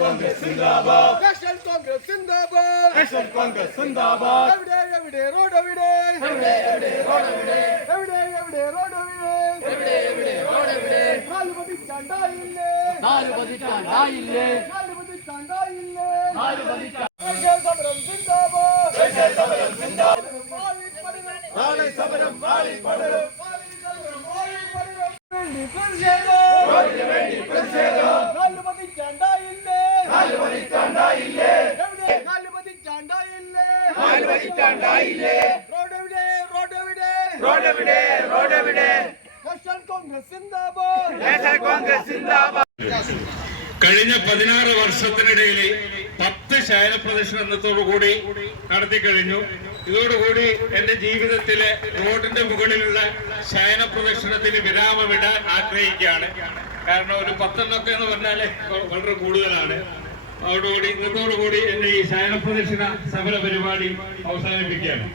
കോൺഗ്രസ് സിന്ദാബാദ്. National Congress സിന്ദാബാദ്. National Congress സിന്ദാബാദ്. എവിടെ എവിടെ road എവിടെ? എവിടെ എവിടെ റോഡ് എവിടെ? എവിടെ എവിടെ റോഡ് എവിടെ? എവിടെ എവിടെ റോഡ് എവിടെ? 4 പതിറ്റാണ്ടായില്ലേ? 4 പതിറ്റാണ്ടായില്ലേ? 4 പതിറ്റാണ്ടായില്ലേ? 4 പതിറ്റാണ്ട്. സമരം സിന്ദാബാദ്. സമരം സിന്ദാബാദ്. നാളെ സമരം വാളി പടരും. വേണ്ടി പ്രതിഷേധം. റോഡിന് വേണ്ടി പ്രതിഷേധം. 4 പതിറ്റാണ്ടായില്ലേ? 4 പതിറ്റാണ്ടായില്ലേ? എവിടെ? 4 പതിറ്റാണ്ടായില്ലേ? 4 പതിറ്റാണ്ടായില്ലേ? റോഡ് എവിടെ? റോഡ് എവിടെ? റോഡ് എവിടെ? റോഡ് എവിടെ? നാഷണൽ കോൺഗ്രസ് സിന്ദാബാദ്. നാഷണൽ കോൺഗ്രസ് സിന്ദാബാദ്. കഴിഞ്ഞ 16 വർഷത്തിനിടയിൽ 10 ശയന പ്രദർശനം എന്നതോടുകൂടി നടത്തി കഴിഞ്ഞു. ഇതോടുകൂടി എന്റെ ജീവിതത്തിലെ റോഡിന്റെ മുകളിലുള്ള ശയന പ്രദർശനത്തിന് വിരാമമിടാൻ ആഗ്രഹിക്കുകയാണ്. കാരണം ഒരു 10 എന്ന് പറഞ്ഞാൽ വളരെ കൂടുതലാണ്. അതോടുകൂടി ഇന്നത്തോടുകൂടി എന്റെ ഈ ശയന പ്രദർശന സമര പരിപാടി അവസാനിപ്പിക്കുകയാണ്.